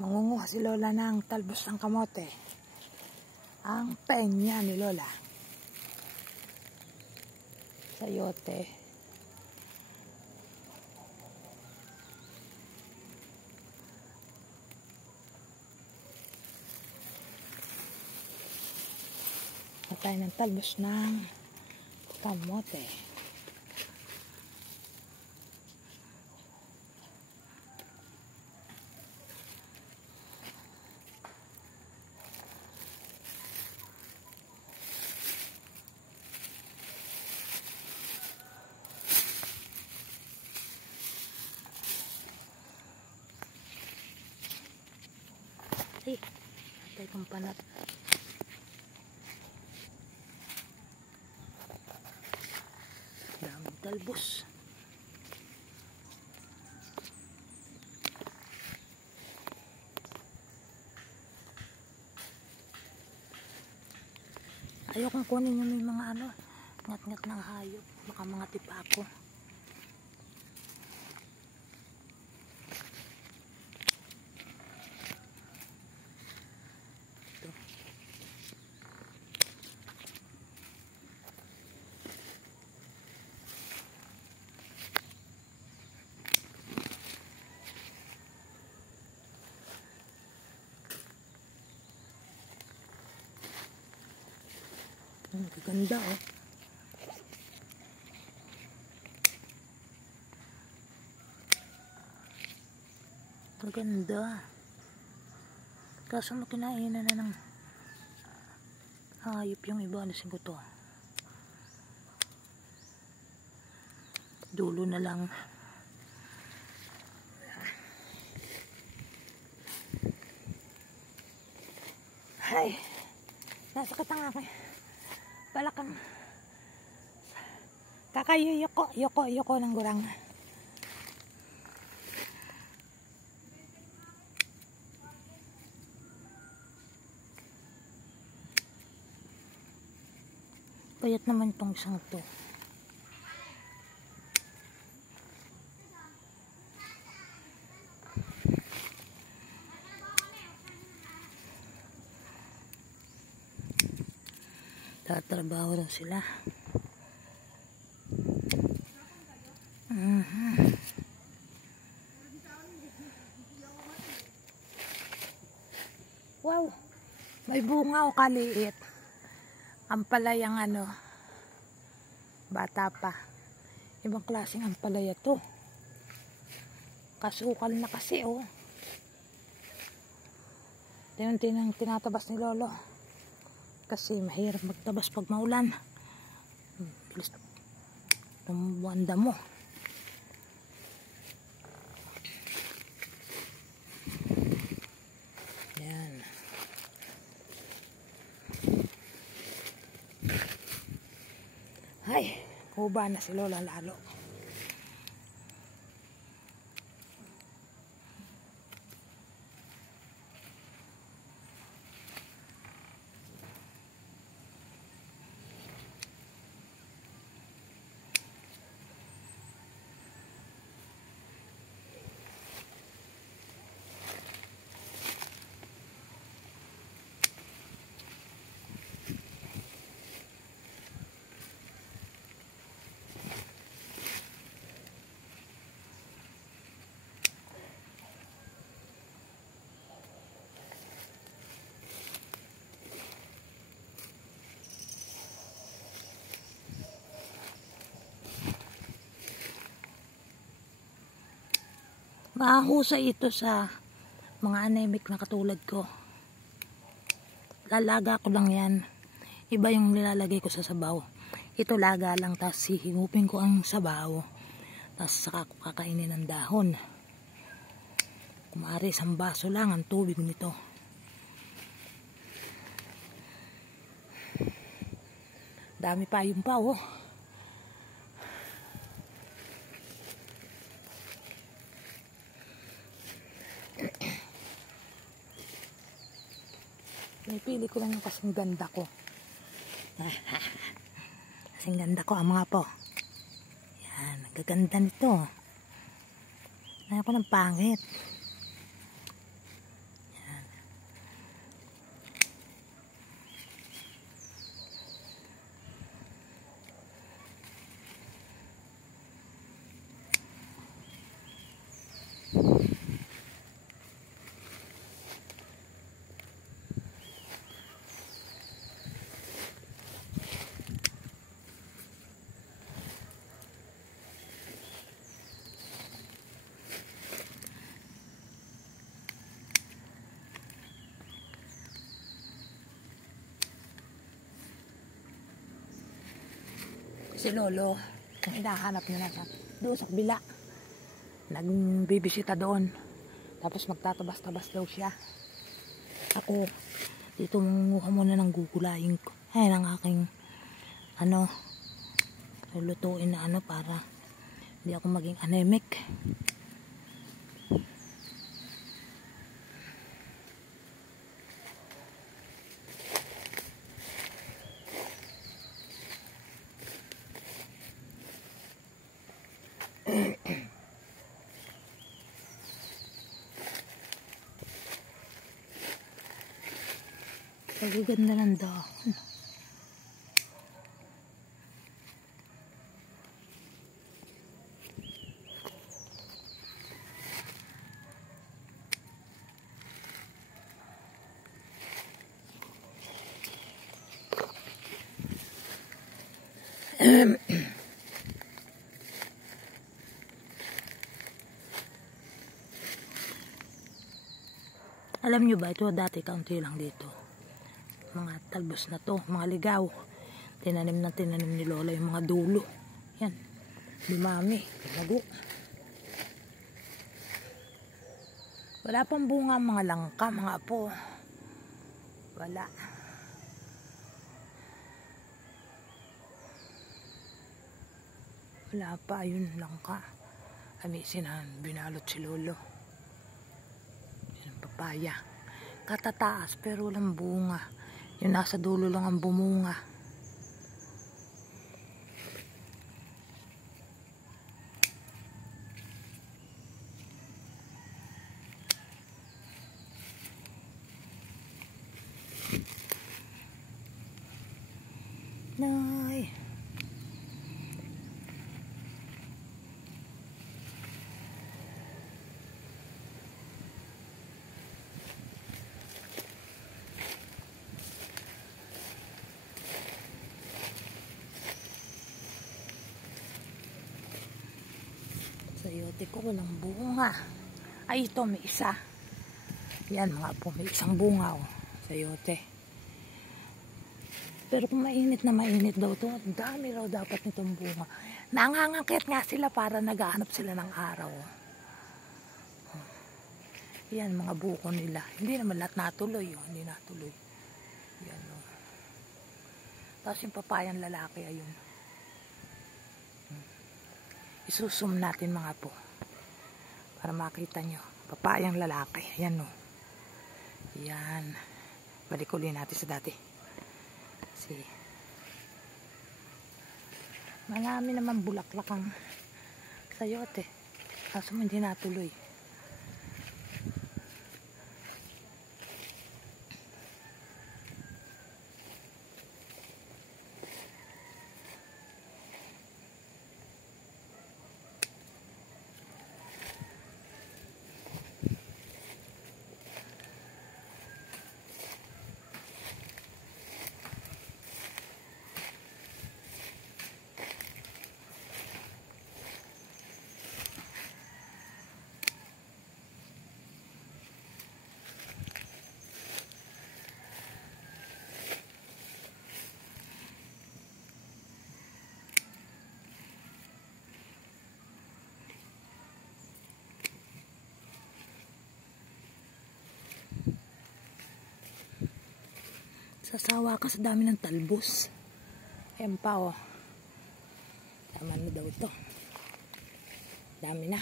Mangunguha si Lola ng talbos ng kamote. Ang penya ni Lola. Sayote. Patay ng talbos ng kamote. Ay, patay kong panat. Daming talbos. Ayokong kunin yung mga ngat-ngat ng hayop. Baka mga tipako. Ang ganda oh. Maganda. Kaso makinainan na ng hayop yung iba. Alisin ko to. Dulo na lang. Ay, nasakit ang akin. Balakang kakayuyoko ng gurang. Payat naman itong isang to. Tatrabaho rin sila. Wow, may bunga o kaliit. Ampalayang bata pa. Ibang klaseng ampalaya to. Kasukal na kasi oh. Tinang tinatabas ni Lolo. Kasi mahirap magtabas pag maulan. Bilis ng buwanda mo. Yan. Ay, kuba na si Lola lalo. Mahusay ito sa mga anemic na katulad ko. Lalaga ko lang yan. Iba yung nilalagay ko sa sabaw. Ito laga lang, tapos hihigupin ko ang sabaw. Tapos saka ko kakainin ng dahon. Kumari isang baso lang ang tubig nito. Dami pa yung pa oh. Pinipili ko lang yung kasing ganda ko. Kasing ganda ko ang mga po. Yan, nagaganda nito. Ayaw ko ng pangit. Si Lolo, ang hinahanap niya na doon sa kabila. Nagbibisita doon. Tapos magtatabas-tabas daw siya. Ako, dito mangunguha muna ng gugulayin ko. Ay, ng aking, lulutuin na para hindi ako maging anemic. Ang ganda ng dahon. Alam nyo ba, ito dati kaunti lang dito. Mga talbos na to, mga ligaw. Tinanim ni Lola yung mga dulo. Yan. Dumami. Lago. Wala pang bunga ang mga langka, mga apo. Wala. Wala pa, yun langka. Amisin na binalot si Lolo. Yan, papaya. Katataas pero walang bunga. Yung nasa dulo lang ang bumunga. Nay. Sayote ko walang bunga. Ay, ito may isa. Yan mga po, may isang bunga sayote. Pero kung mainit na mainit daw ito, dami raw dapat nitong bunga. Nangangakit nga sila para naghahanap sila ng araw. Yan mga buko nila. Hindi naman lahat natuloy. Hindi natuloy. Yan o. Tapos yung papayang lalaki, ayun. Isusum natin mga po. Para makita nyo. Papayang lalaki. Ayan o. Yan. Balik ulit natin sa dati. Kasi marami naman bulaklak ang sayote. Kaso hindi natuloy. Sasawa ka sa dami ng talbos. Ayan pa Tama na daw ito. Dami na.